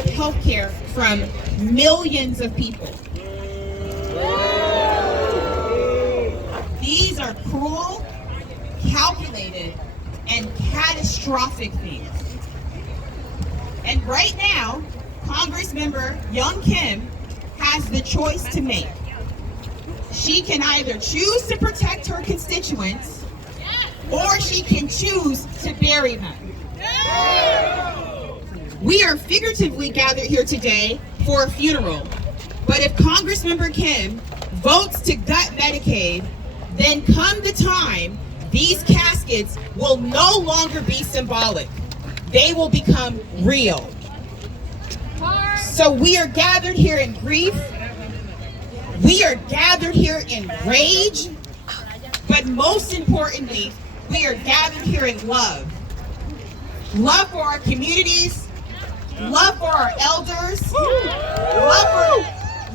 took health care from millions of people. These are cruel, calculated, and catastrophic things. And right now, Congressmember Young Kim has the choice to make. She can either choose to protect her constituents, or she can choose to bury them. We are figuratively gathered here today for a funeral, but if Congressmember Kim votes to gut Medicaid, then come the time, these caskets will no longer be symbolic. They will become real. So we are gathered here in grief. We are gathered here in rage. But most importantly, we are gathered here in love. Love for our communities, love for our elders,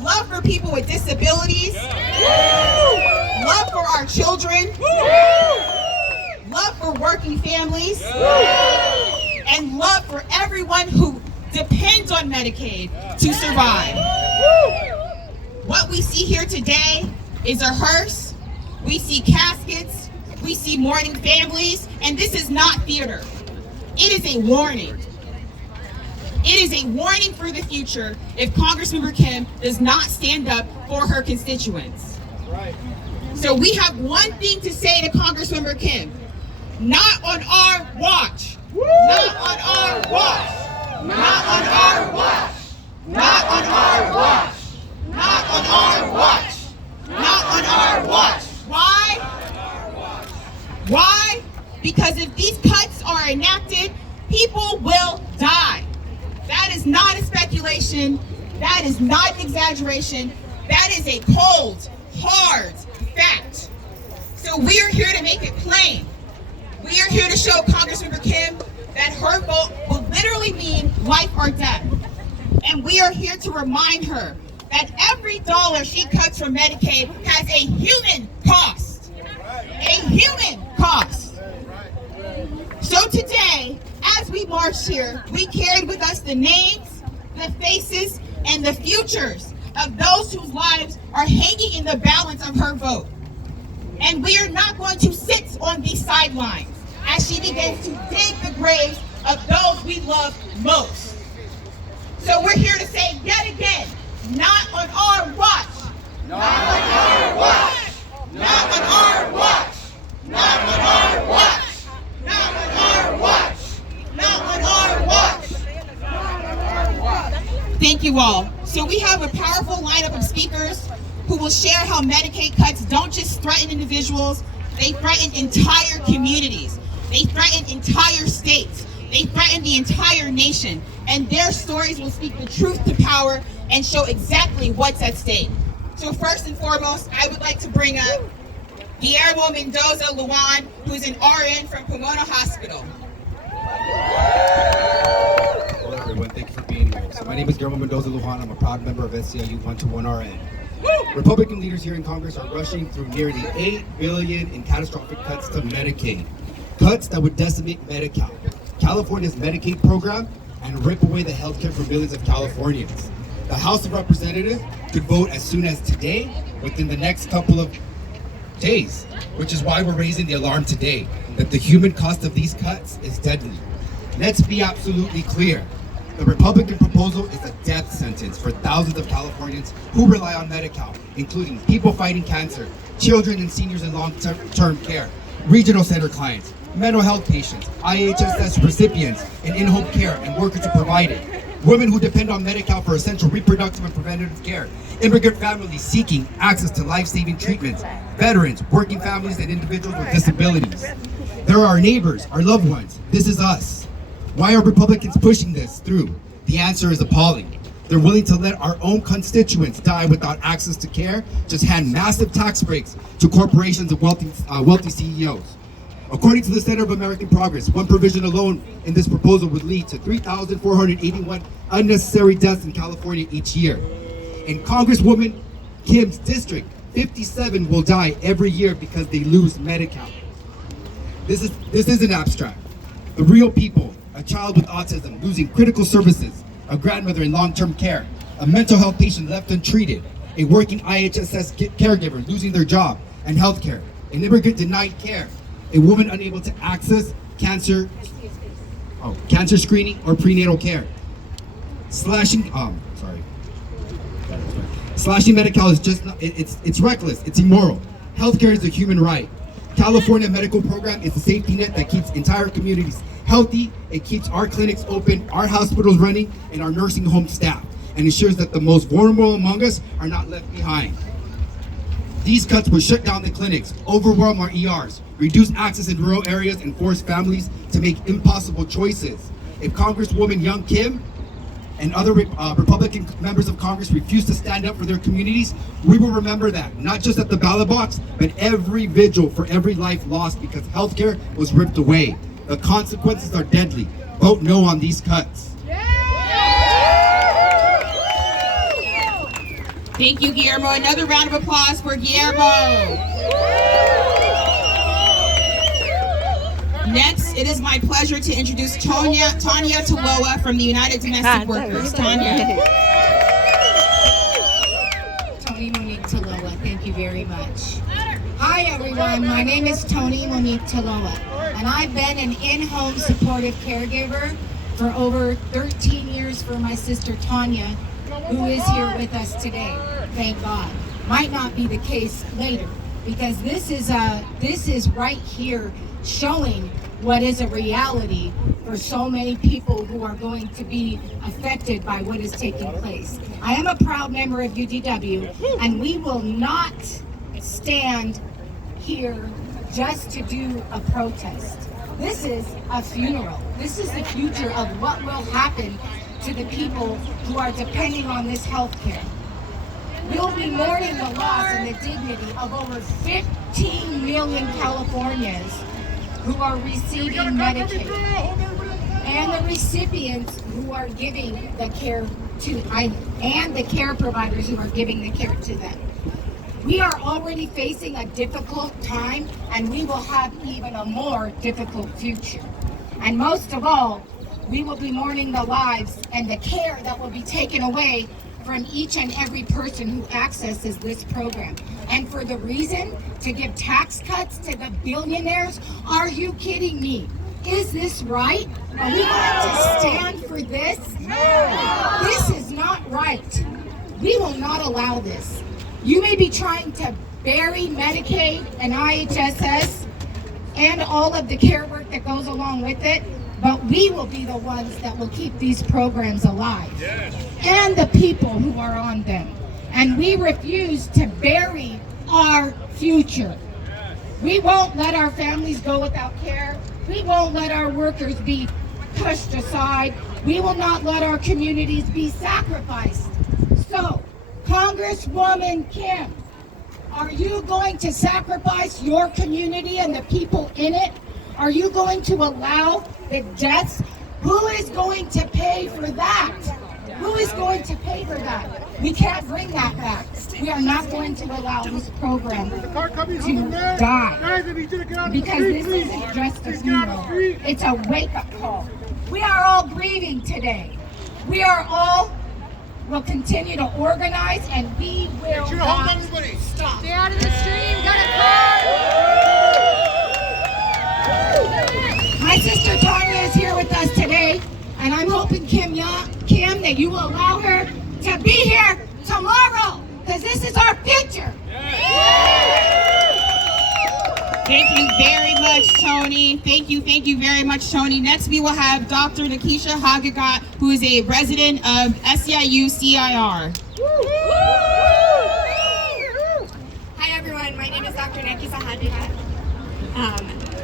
love for people with disabilities, love for our children, love for working families, and love for everyone who depends on Medicaid to survive. What we see here today is a hearse. We see caskets, we see mourning families, and this is not theater. It is a warning. It is a warning for the future if Congressmember Kim does not stand up for her constituents. Right. So we have one thing to say to Congressmember Kim. Not on our watch. Not on our watch. Not on our watch. Not on our watch. Not on our watch. Not on our watch. Why? Why? Because if these cuts are enacted, people will die. That is not a speculation. That is not an exaggeration. That is a cold, hard fact. So we are here to make it plain. We are here to show Congressmember Kim that her vote will literally mean life or death. And we are here to remind her that every dollar she cuts from Medicaid has a human cost. A human cost. So today, as we marched here, we carried with us the names, the faces, and the futures of those whose lives are hanging in the balance of her vote. And we are not going to sit on these sidelines as she begins to dig the graves of those we love most. So we're here to say yet again, not on our watch. Not on our watch. Not on our watch. Not on our watch. Not on our watch. Not on our watch. Not on our watch. Thank you all. So we have a powerful lineup of speakers who will share how Medicaid cuts don't just threaten individuals, they threaten entire communities. They threaten entire states. They threaten the entire nation. And their stories will speak the truth to power and show exactly what's at stake. So first and foremost, I would like to bring up Guillermo Mendoza Luan, who's an RN from Pomona Hospital. Hello everyone, thank you for being here. So my name is Guillermo Mendoza Luan. I'm a proud member of SCIU 121 RN. Republican leaders here in Congress are rushing through nearly $8 billion in catastrophic cuts to Medicaid. Cuts that would decimate Medi-Cal, California's Medicaid program, and rip away the health care for millions of Californians. The House of Representatives could vote as soon as today, within the next couple of days, which is why we're raising the alarm today, that the human cost of these cuts is deadly. Let's be absolutely clear. The Republican proposal is a death sentence for thousands of Californians who rely on Medi-Cal, including people fighting cancer, children and seniors in long-term care, regional center clients, mental health patients, IHSS recipients, and in-home care and workers who provide it, women who depend on Medi-Cal for essential reproductive and preventative care, immigrant families seeking access to life-saving treatments, veterans, working families, and individuals with disabilities. There are our neighbors, our loved ones. This is us. Why are Republicans pushing this through? The answer is appalling. They're willing to let our own constituents die without access to care, just hand massive tax breaks to corporations and wealthy CEOs. According to the Center of American Progress, one provision alone in this proposal would lead to 3,481 unnecessary deaths in California each year. In Congresswoman Kim's district, 57 will die every year because they lose Medi-Cal. This isn't abstract. The real people, a child with autism losing critical services, a grandmother in long-term care, a mental health patient left untreated, a working IHSS caregiver losing their job and health care, an immigrant denied care, a woman unable to access cancer screening or prenatal care. Slashing Medi-Cal is just not, it's reckless, it's immoral. Healthcare is a human right. California medical program is a safety net that keeps entire communities healthy. It keeps our clinics open, our hospitals running, and our nursing home staffed, and ensures that the most vulnerable among us are not left behind. These cuts will shut down the clinics, overwhelm our ERs, reduce access in rural areas, and force families to make impossible choices. If Congresswoman Young Kim and other Republican members of Congress refuse to stand up for their communities, we will remember that, not just at the ballot box, but every vigil for every life lost because healthcare was ripped away. The consequences are deadly. Vote no on these cuts. Thank you, Guillermo. Another round of applause for Guillermo. Next, it is my pleasure to introduce Tanya Taloa from the United Domestic Workers. Tanya. Tony Monique Taloa, thank you very much. Hi everyone, my name is Tony Monique Taloa, and I've been an in-home supportive caregiver for over 13 years for my sister Tanya, who is here with us today, thank God. Might not be the case later, because this is right here showing what is a reality for so many people who are going to be affected by what is taking place. I am a proud member of UDW, and we will not stand here just to do a protest. This is a funeral. This is the future of what will happen to the people who are depending on this health care. We'll be mourning the loss and the dignity of over 15 million Californians who are receiving Medicaid, and the recipients who are giving the care to, and the care providers who are giving the care to them. We are already facing a difficult time, and we will have even a more difficult future. And most of all, we will be mourning the lives and the care that will be taken away from each and every person who accesses this program. And for the reason to give tax cuts to the billionaires? Are you kidding me? Is this right? Are we going to stand for this? No. This is not right. We will not allow this. You may be trying to bury Medicaid and IHSS and all of the care work that goes along with it, but we will be the ones that will keep these programs alive. Yes. And the people who are on them. And we refuse to bury our future. Yes. We won't let our families go without care. We won't let our workers be pushed aside. We will not let our communities be sacrificed. So, Congresswoman Kim, are you going to sacrifice your community and the people in it? Are you going to allow the deaths? Who is going to pay for that? Who is going to pay for that? We can't bring that back. We are not going to allow this program to die. Because this isn't just a funeral. It's a wake-up call. We are all grieving today. We are all will continue to organize, and we will not stop. Stay out of the stream. Got a car. My sister Tanya is here with us today, and I'm hoping, Kim, that you will allow her to be here tomorrow, because this is our future. Thank you very much, Tony. Thank you very much, Tony. Next, we will have Dr. Nakisha Hagagat, who is a resident of SEIU CIR. Hi, everyone. My name is Dr. Nakisha Hagagat,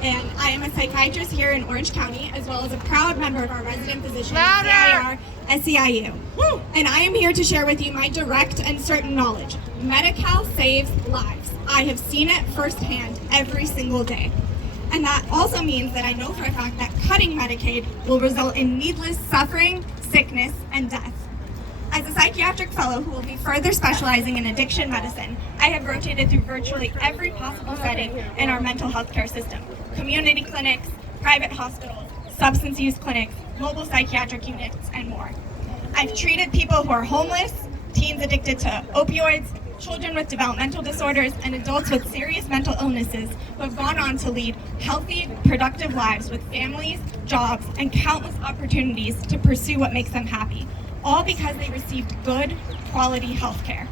and I am a psychiatrist here in Orange County, as well as a proud member of our resident physician CIR SEIU. And I am here to share with you my direct and certain knowledge. Medi-Cal saves lives. I have seen it firsthand every single day. And that also means that I know for a fact that cutting Medicaid will result in needless suffering, sickness, and death. As a psychiatric fellow who will be further specializing in addiction medicine, I have rotated through virtually every possible setting in our mental health care system. Community clinics, private hospitals, substance use clinics, mobile psychiatric units, and more. I've treated people who are homeless, teens addicted to opioids, children with developmental disorders, and adults with serious mental illnesses who have gone on to lead healthy, productive lives with families, jobs, and countless opportunities to pursue what makes them happy, all because they received good, quality health care.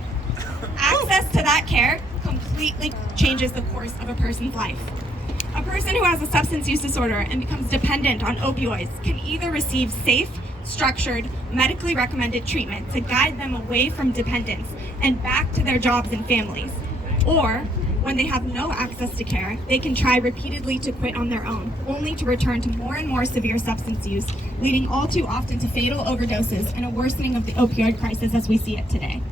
Access to that care completely changes the course of a person's life. A person who has a substance use disorder and becomes dependent on opioids can either receive safe, structured, medically recommended treatment to guide them away from dependence and back to their jobs and families. Or, when they have no access to care, they can try repeatedly to quit on their own, only to return to more and more severe substance use, leading all too often to fatal overdoses and a worsening of the opioid crisis as we see it today.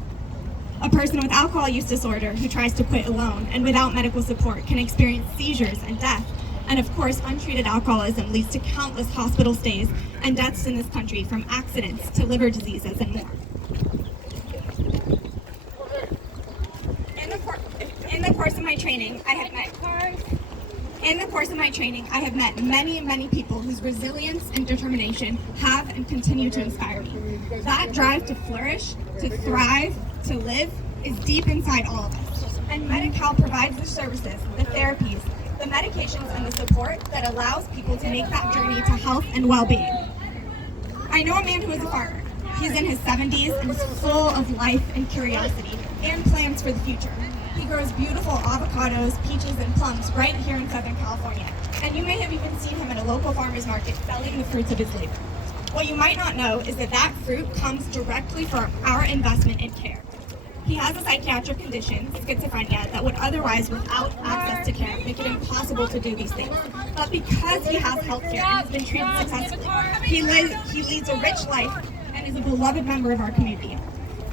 A person with alcohol use disorder who tries to quit alone and without medical support can experience seizures and death. And of course, untreated alcoholism leads to countless hospital stays and deaths in this country, from accidents to liver diseases and more. In the course of my training, I have met many people whose resilience and determination have and continue to inspire me. That drive to flourish, to thrive, to live is deep inside all of us. And Medi-Cal provides the services, the therapies, the medications, and the support that allows people to make that journey to health and well-being. I know a man who is a farmer. He's in his 70s and is full of life and curiosity and plans for the future. He grows beautiful avocados, peaches, and plums right here in Southern California. And you may have even seen him at a local farmer's market selling the fruits of his labor. What you might not know is that that fruit comes directly from our investment in care. He has a psychiatric condition, schizophrenia, that would otherwise, without access to care, make it impossible to do these things. But because he has health care and has been treated successfully, he leads a rich life and is a beloved member of our community.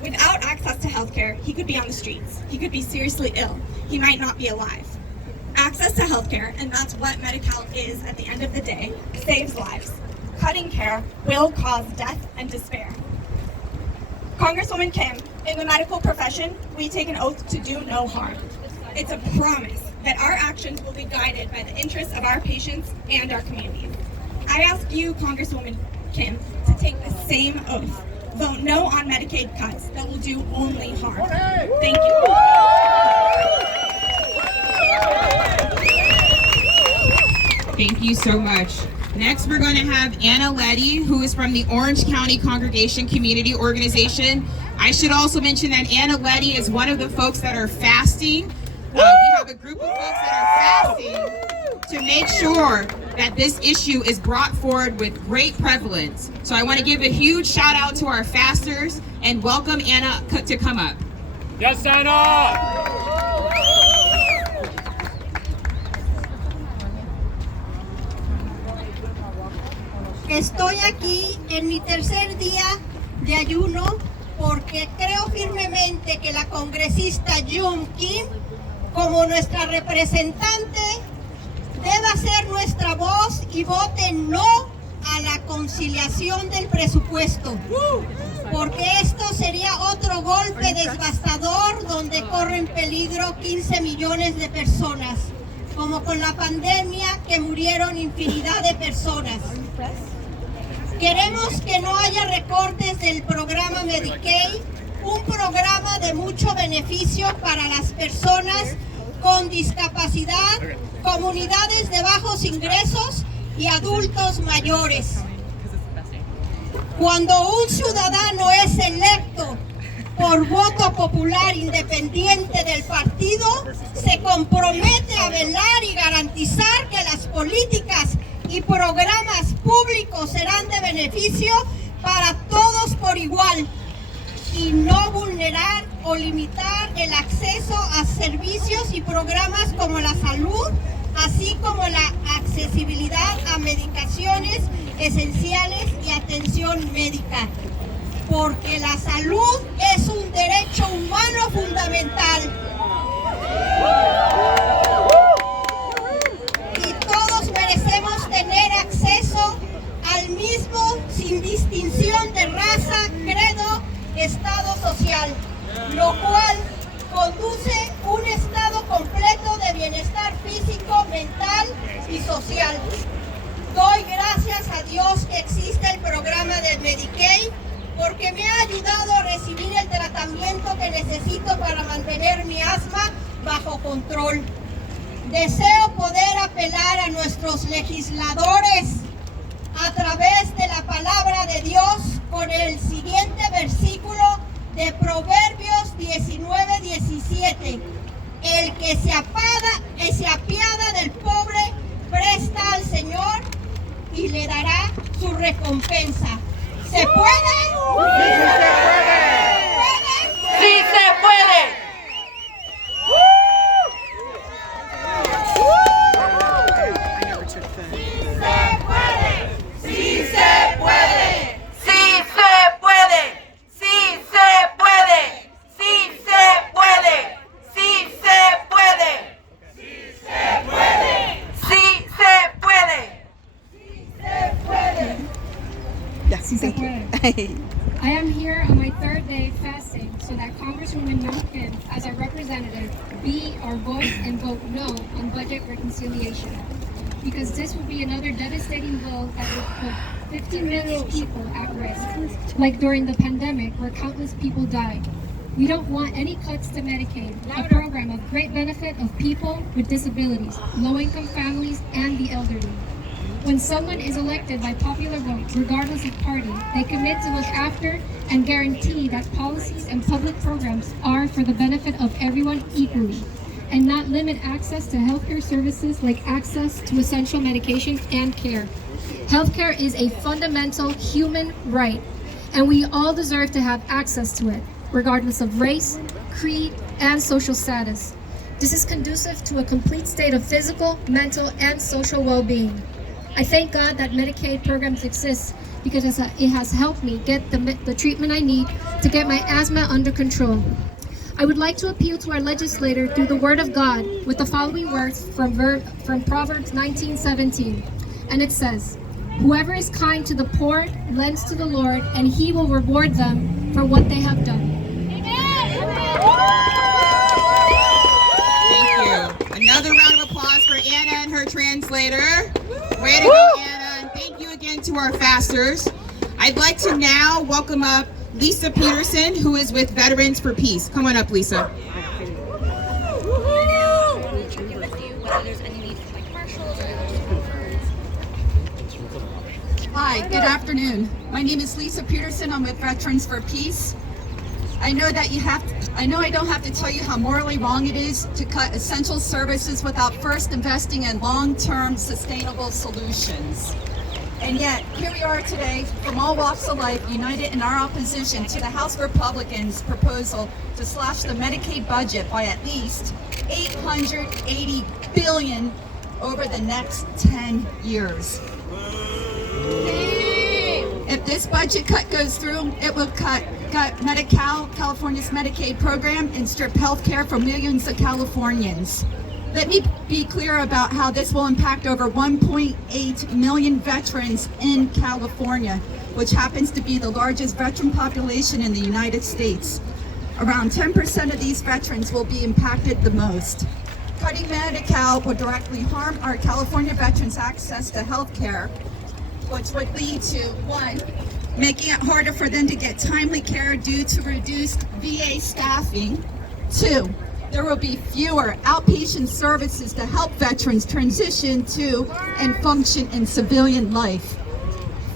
Without access to health care, he could be on the streets. He could be seriously ill. He might not be alive. Access to health care, and that's what Medi-Cal is at the end of the day, saves lives. Cutting care will cause death and despair. Congresswoman Kim, in the medical profession, we take an oath to do no harm. It's a promise that our actions will be guided by the interests of our patients and our communities. I ask you, Congresswoman Kim, to take the same oath. Vote no on Medicaid cuts that will do only harm. Thank you. Thank you so much. Next, we're going to have Anna Letty, who is from the Orange County Congregation Community Organization. I should also mention that Anna Letty is one of the folks that are fasting. We have a group of folks that are fasting to make sure that this issue is brought forward with great prevalence. So I want to give a huge shout out to our fasters and welcome Anna to come up. Yes, Anna! Estoy aquí en mi tercer día de ayuno porque creo firmemente que la congresista June Kim, como nuestra representante, debe ser nuestra voz y vote no a la conciliación del presupuesto, porque esto sería otro golpe devastador donde corren peligro 15 millones de personas, como con la pandemia que murieron infinidad de personas. Queremos que no haya recortes del programa Medicaid, un programa de mucho beneficio para las personas con discapacidad, comunidades de bajos ingresos y adultos mayores. Cuando un ciudadano es electo por voto popular independiente del partido, se compromete a velar y garantizar que las políticas y programas públicos serán de beneficio para todos por igual y no vulnerar o limitar el acceso a servicios y programas como la salud, así como la accesibilidad a medicaciones esenciales y atención médica. Porque la salud es un derecho humano fundamental. Y todos merecemos tener acceso al mismo sin distinción de raza, credo, estado social, lo cual conduce un estado completo de bienestar físico, mental y social. Doy gracias a Dios que existe el programa de Medicaid, porque me ha ayudado a recibir el tratamiento que necesito para mantener mi asma bajo control. Deseo poder apelar a nuestros legisladores a través de la palabra de Dios con el siguiente versículo de Proverbios 19:17. El que se apiada del pobre presta al Señor y le dará su recompensa. ¿Se puede? ¡Sí se puede! ¡Sí se puede! I am here on my third day fasting so that Congresswoman Young Kim, as our representative, be our voice and vote no on budget reconciliation. Because this will be another devastating blow that will put 50 million people at risk, like during the pandemic where countless people died. We don't want any cuts to Medicaid, a program of great benefit of people with disabilities, low-income families, and the elderly. When someone is elected by popular vote, regardless of party, they commit to look after and guarantee that policies and public programs are for the benefit of everyone equally, and not limit access to healthcare services like access to essential medications and care. Healthcare is a fundamental human right, and we all deserve to have access to it, regardless of race, creed, and social status. This is conducive to a complete state of physical, mental, and social well-being. I thank God that Medicaid programs exist because it has helped me get the treatment I need to get my asthma under control. I would like to appeal to our legislator through the Word of God with the following words from Proverbs 19:17, and it says, "Whoever is kind to the poor lends to the Lord, and He will reward them for what they have done." Thank you. Another round of applause for Anna and her translator. Way to go, Anna, and thank you again to our fasters. I'd like to now welcome up Lisa Peterson, who is with Veterans for Peace. Come on up, Lisa. Hi, good afternoon. My name is Lisa Peterson. I'm with Veterans for Peace. I know I don't have to tell you how morally wrong it is to cut essential services without first investing in long-term sustainable solutions. And yet, here we are today from all walks of life, united in our opposition to the House Republicans' proposal to slash the Medicaid budget by at least $880 billion over the next 10 years. If this budget cut goes through, it will cut Medi-Cal, California's Medicaid program, and strip health care from millions of Californians. Let me be clear about how this will impact over 1.8 million veterans in California, which happens to be the largest veteran population in the United States. Around 10% of these veterans will be impacted the most. Cutting Medi-Cal will directly harm our California veterans' access to health care, which would lead to, 1, making it harder for them to get timely care due to reduced VA staffing. 2, there will be fewer outpatient services to help veterans transition to and function in civilian life.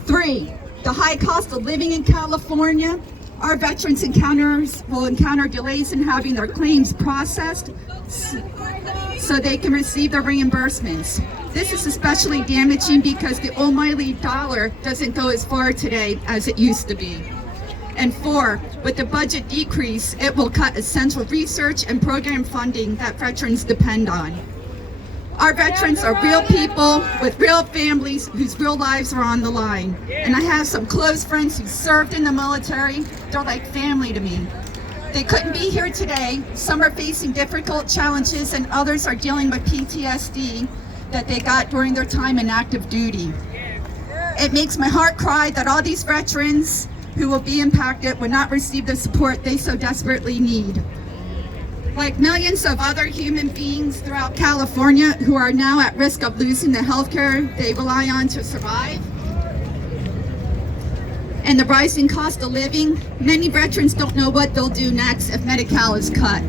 3, the high cost of living in California. Our veterans will encounter delays in having their claims processed so they can receive their reimbursements. This is especially damaging because the almighty dollar doesn't go as far today as it used to be. And 4, with the budget decrease, it will cut essential research and program funding that veterans depend on. Our veterans are real people with real families whose real lives are on the line. And I have some close friends who served in the military. They're like family to me. They couldn't be here today. Some are facing difficult challenges and others are dealing with PTSD that they got during their time in active duty. It makes my heart cry that all these veterans who will be impacted will not receive the support they so desperately need. Like millions of other human beings throughout California who are now at risk of losing the health care they rely on to survive. and the rising cost of living, many veterans don't know what they'll do next if Medi-Cal is cut.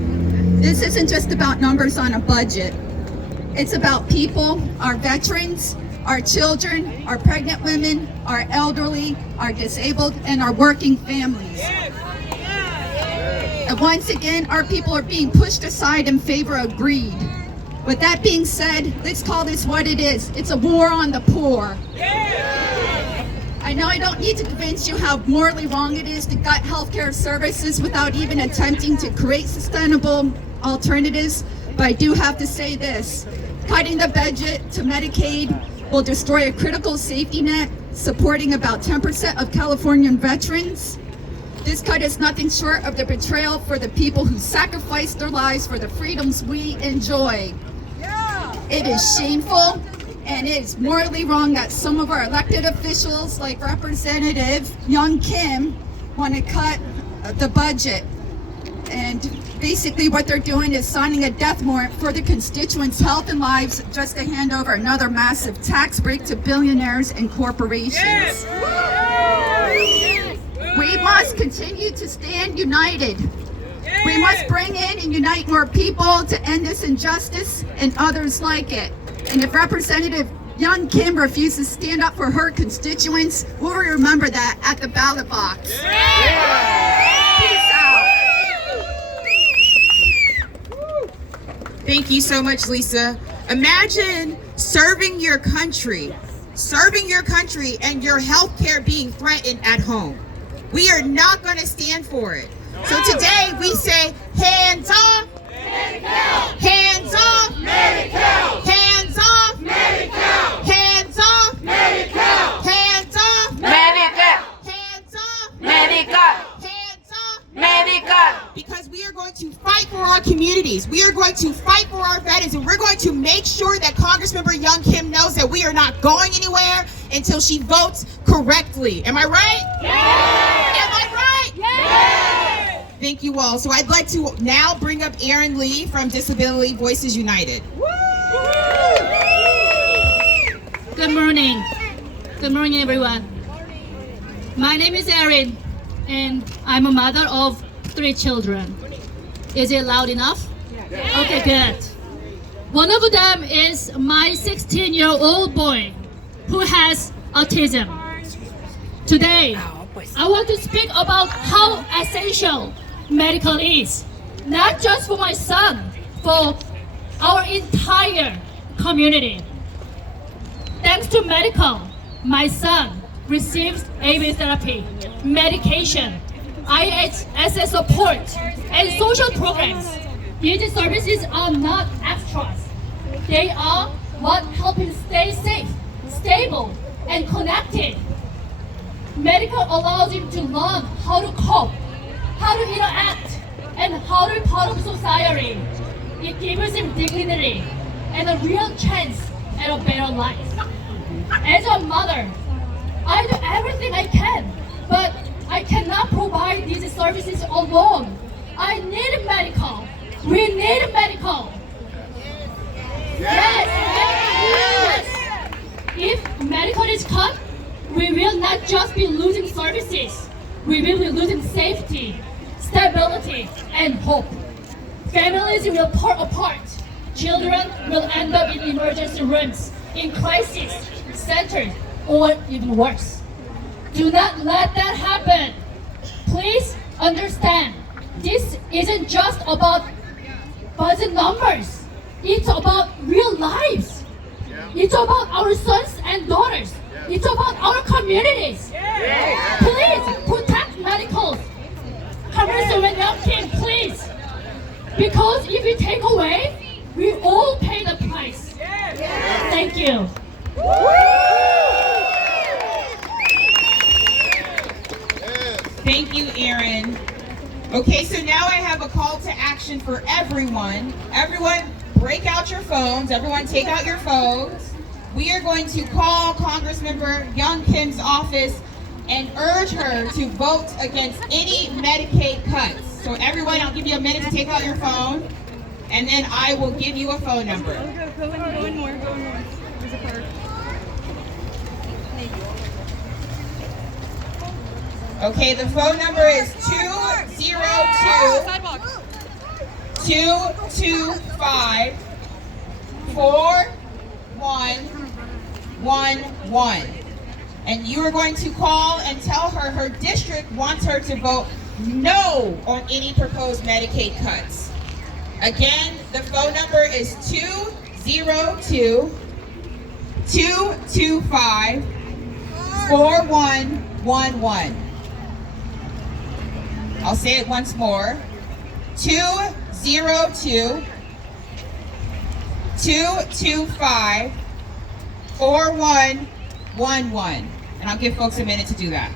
This isn't just about numbers on a budget. It's about people, our veterans, our children, our pregnant women, our elderly, our disabled, and our working families. And once again, our people are being pushed aside in favor of greed. With that being said, let's call this what it is. It's a war on the poor. I know I don't need to convince you how morally wrong it is to gut healthcare services without even attempting to create sustainable alternatives, but I do have to say this. Cutting the budget to Medicaid will destroy a critical safety net supporting about 10% of Californian veterans. This cut is nothing short of the betrayal for the people who sacrificed their lives for the freedoms we enjoy. It is shameful, and it is morally wrong that some of our elected officials, like Representative Young Kim, want to cut the budget. And basically what they're doing is signing a death warrant for the constituents' health and lives just to hand over another massive tax break to billionaires and corporations. We must continue to stand united. We must bring in and unite more people to end this injustice and others like it. And if Representative Young Kim refuses to stand up for her constituents, we'll remember that at the ballot box. Peace out. Thank you so much, Lisa. Imagine serving your country and your health care being threatened at home. We are not going to stand for it. So today we say, hands off, Medi-Cal. Hands off, Medi-Cal. Hands off, Medi-Cal. Hands off, Medi-Cal. Hands off, Medicaid. hands off, Medicaid. hands off. Medicaid. Because we are going to fight for our communities. We are going to fight for our veterans, and we're going to make sure that Congressmember Young Kim knows that we are not going anywhere until she votes correctly. Am I right? Yes. Am I right? Yes. Thank you all. So I'd like to now bring up Erin Lee from Disability Voices United. Good morning. Good morning, everyone. My name is Erin, and I'm a mother of 3 children. Is it loud enough? Okay, good. One of them is my 16-year-old boy who has autism. Today, I want to speak about how essential medical is, not just for my son, for our entire community. Thanks to medical, my son receives AV therapy, medication, IHSS support, and social programs. These services are not extras. They are what help him stay safe, stable, and connected. Medical allows him to learn how to cope, how to interact, and how to be part of society. It gives him dignity and a real chance at a better life. As a mother, I do everything I can, but I cannot provide these services alone. I need medical. We need medical. Yes. If medical is cut, we will not just be losing services. We will be losing safety, stability, and hope. Families will fall apart. Children will end up in emergency rooms, in crisis centers, or even worse. Do not let that happen. Please understand, this isn't just about budget numbers. It's about real lives. It's about our sons and daughters. It's about our communities. Please protect medicals. Congresswoman Young Kim, please. Because if you take away, we all pay the price. Thank you. Thank you, Erin. Okay, so now I have a call to action for everyone. Everyone, break out your phones. Everyone, take out your phones. We are going to call Congressmember Young Kim's office and urge her to vote against any Medicaid cuts. So everyone, I'll give you a minute to take out your phone, and then I will give you a phone number. Go in more. There's a card. Okay, the phone number is 202-225-4111. And you are going to call and tell her her district wants her to vote no on any proposed Medicaid cuts. Again, the phone number is 202-225-4111. I'll say it once more. 202-225-4111. And I'll give folks a minute to do that.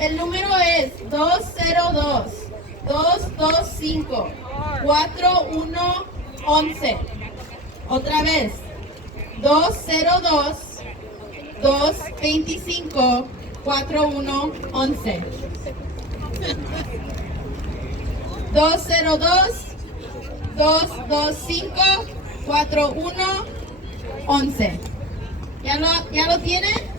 El número es 202-225-4111. Otra vez, 202-225-4111. 202-225-4111. ¿Ya lo tienen?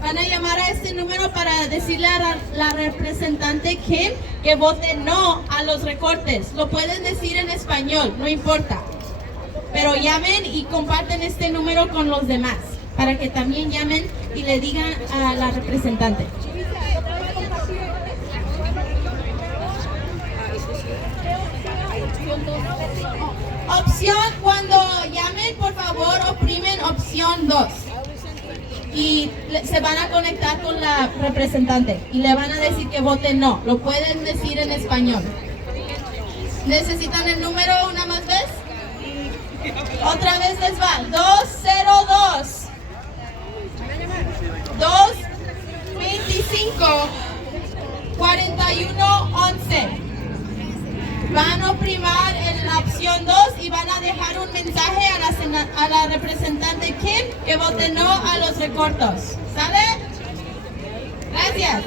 Van a llamar a este número para decirle a la representante Kim que vote no a los recortes. Lo pueden decir en español, no importa. Pero llamen y comparten este número con los demás para que también llamen y le digan a la representante. Opción, cuando llamen, por favor, oprimen opción 2. Y se van a conectar con la representante y le van a decir que voten no. Lo pueden decir en español. ¿Necesitan el número una más vez? Otra vez les va. 202 225 4111. Van a oprimar en la opción 2 y van a dejar un mensaje a la representante Kim que vote no a los recortes. ¿Sale? Gracias.